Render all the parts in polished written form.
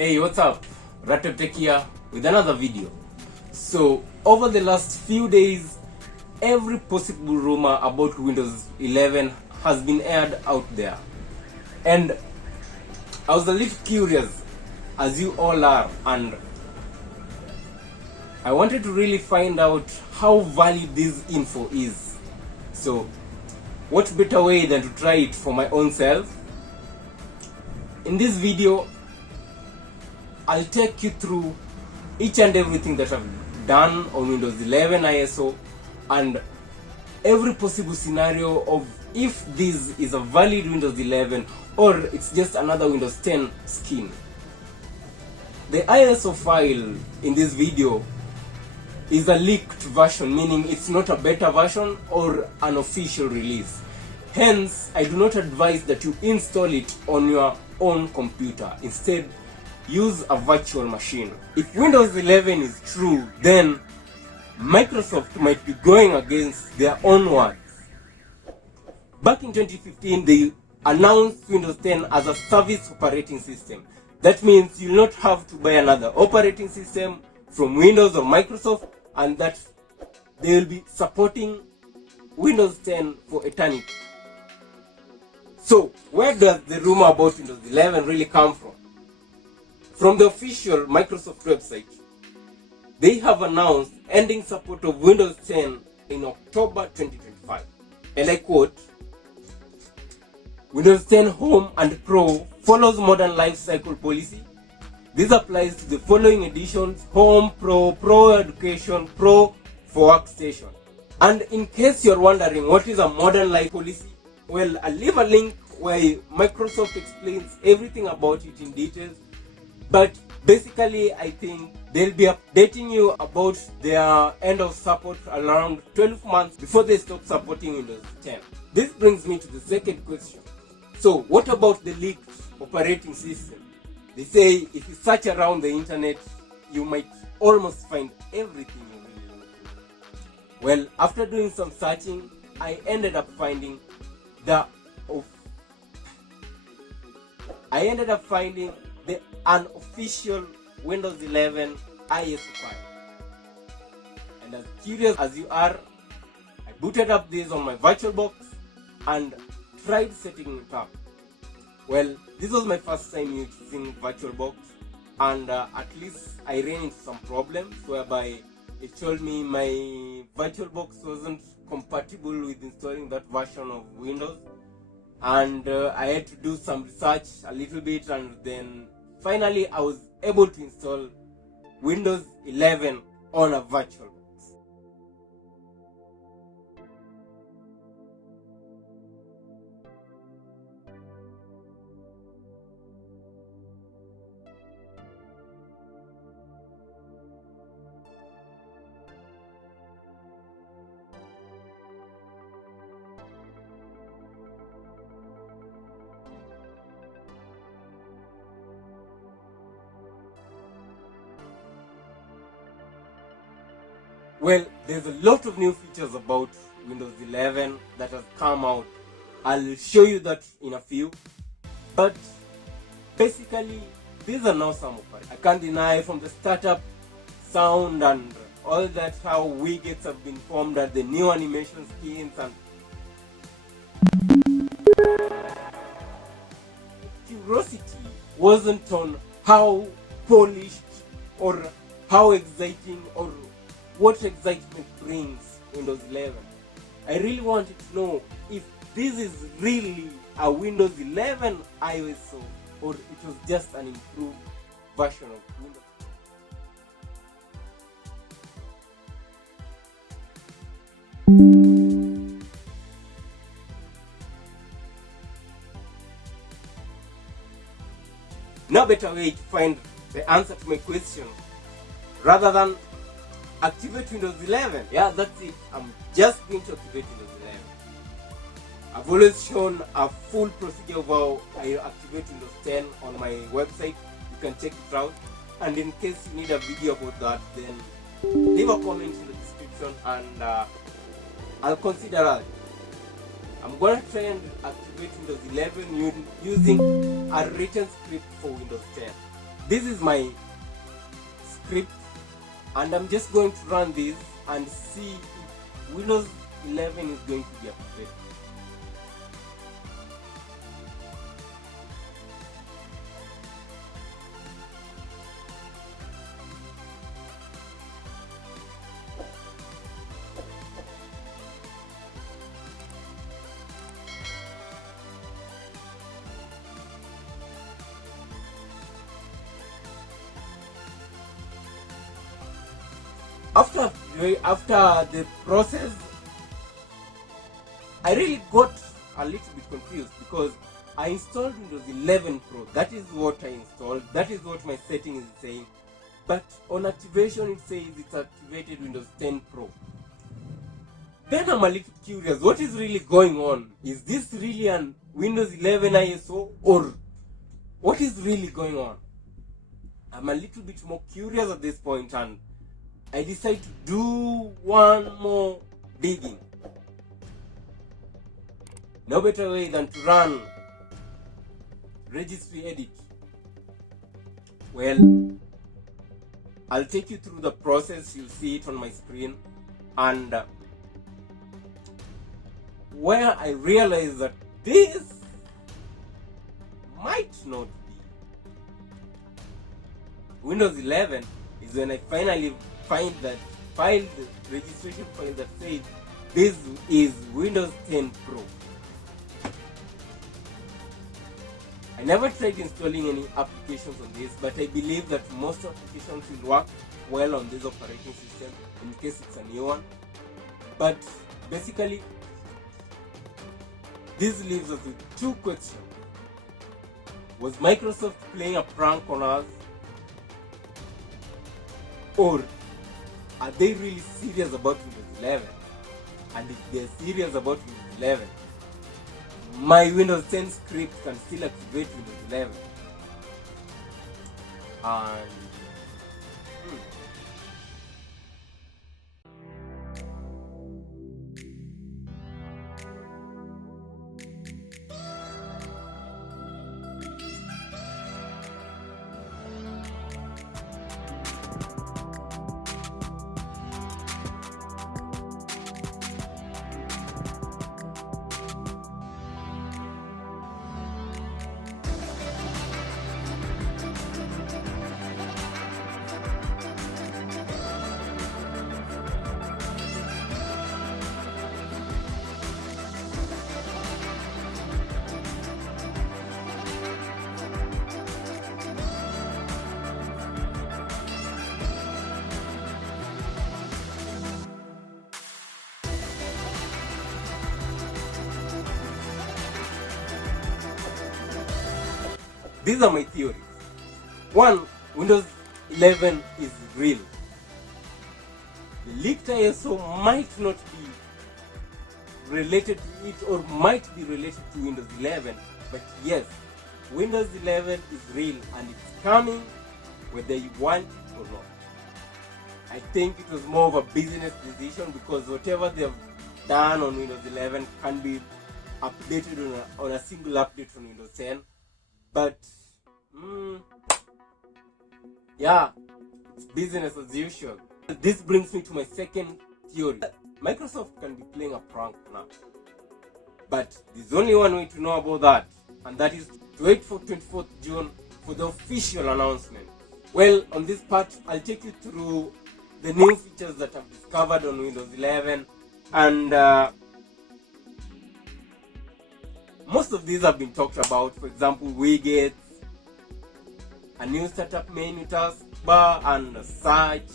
Hey, what's up? Ratep Tech here with another video. So, over the last few days, every possible rumor about Windows 11 has been aired out there. And I was a little curious, as you all are, and I wanted to really find out how valid this info is. So, what better way than to try it for my own self? In this video, I'll take you through each and everything that I've done on Windows 11 ISO and every possible scenario of if this is a valid Windows 11 or it's just another Windows 10 skin. The ISO file in this video is a leaked version, meaning it's not a beta version or an official release. Hence, I do not advise that you install it on your own computer. Instead, use a virtual machine. If Windows 11 is true, then Microsoft might be going against their own words. Back in 2015, they announced Windows 10 as a service operating system. That means you'll not have to buy another operating system from Windows or Microsoft, and that they will be supporting Windows 10 for eternity. So, where does the rumor about Windows 11 really come from? From the official Microsoft website, they have announced ending support of Windows 10 in October 2025. And I quote, Windows 10 Home and Pro follows modern life cycle policy. This applies to the following editions: Home, Pro, Pro Education, Pro for Workstation. And in case you're wondering what is a modern life policy, well, I'll leave a link where Microsoft explains everything about it in details. But basically, I think they'll be updating you about their end of support around 12 months before they stop supporting Windows 10. This brings me to the second question. So, what about the leaked operating system? They say if you search around the internet, you might almost find everything you really look for. Well, after doing some searching, I ended up finding the unofficial Windows 11 ISO file. And as curious as you are, I booted up this on my VirtualBox and tried setting it up. Well, this was my first time using VirtualBox, and at least I ran into some problems whereby it told me my VirtualBox wasn't compatible with installing that version of Windows, and I had to do some research a little bit, and then finally I was able to install Windows 11 on a VirtualBox. Well, there's a lot of new features about Windows 11 that has come out. I'll show you that in a few. But basically, these are now some of it. I can't deny from the startup sound and all that how widgets have been formed and the new animation skins, and curiosity wasn't on how polished or how exciting or what excitement brings Windows 11. I really wanted to know if this is really a Windows 11 ISO or it was just an improved version of Windows. No better way to find the answer to my question rather than activate Windows 11. Yeah, that's it. I'm just going to activate Windows 11. I've always shown a full procedure of how I activate Windows 10 on my website. You can check it out. And in case you need a video about that, then leave a comment in the description and I'll consider it. I'm going to try and activate Windows 11 using a written script for Windows 10. this is my script, and I'm just going to run this and see if Windows 11 is going to be updated. After the process, I really got a little bit confused because I installed Windows 11 Pro. That is what I installed. That is what my setting is saying. But on activation, it says it's activated Windows 10 Pro. Then I'm a little curious. What is really going on? Is this really an Windows 11 ISO, or what is really going on? I'm a little bit more curious at this point, and I decided to do one more digging. No better way than to run registry edit. Well, I'll take you through the process. You'll see it on my screen, and where I realized that this might not be Windows 11 is when I finally find that file, the registration file that says this is Windows 10 Pro. I never tried installing any applications on this, but I believe that most applications will work well on this operating system in case it's a new one. But basically, this leaves us with two questions. Was Microsoft playing a prank on us? Or are they really serious about Windows 11? And if they're serious about Windows 11, my Windows 10 script can still activate Windows 11. And these are my theories. One, Windows 11 is real. The leaked ISO might not be related to it, or might be related to Windows 11, but yes, Windows 11 is real and it's coming whether you want it or not. I think it was more of a business decision because whatever they've done on Windows 11 can be updated on a single update on Windows 10. But yeah, it's business as usual. This brings me to my second theory. Microsoft can be playing a prank now, but there's only one way to know about that, and that is to wait for 24th June for the official announcement. Well, on this part, I'll take you through the new features that I've discovered on Windows 11, and most of these have been talked about. For example, widgets, a new startup menu taskbar, and a search.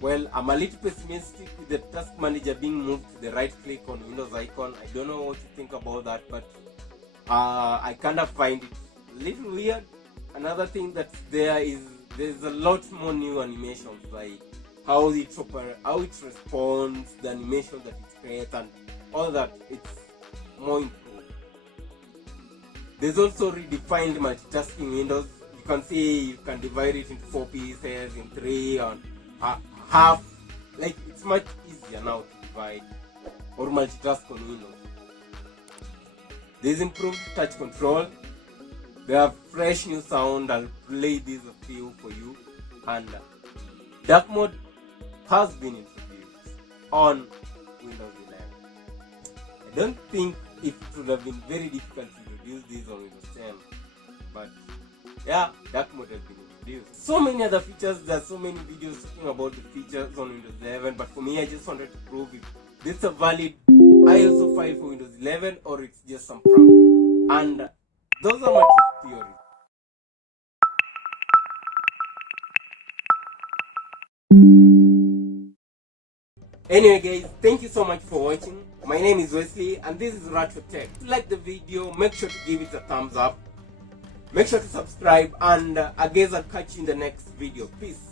Well, I'm a little pessimistic with the task manager being moved to the right click on Windows icon. I don't know what you think about that, but I kind of find it a little weird. Another thing that's there is there's a lot more new animations, like how it responds, the animation that it creates, and all that. It's more improved. There's also redefined multitasking windows. You can see you can divide it into 4 pieces, in 3, and half. Like, it's much easier now to divide or multitask on Windows. There's improved touch control. They have fresh new sound. I'll play these a few for you. And dark mode has been introduced on Windows 11. I don't think it would have been very difficult to introduce this on Windows 10, but yeah, dark mode has been introduced. So many other features. There's so many videos talking about the features on Windows 11, but for me, I just wanted to prove if this is a valid ISO file for Windows 11 or it's just some prank. And those are my two theories. Anyway guys, thank you so much for watching. My name is Wesley and this is Ratio Tech. If you like the video, make sure to give it a thumbs up. Make sure to subscribe, and I guess I'll catch you in the next video. Peace.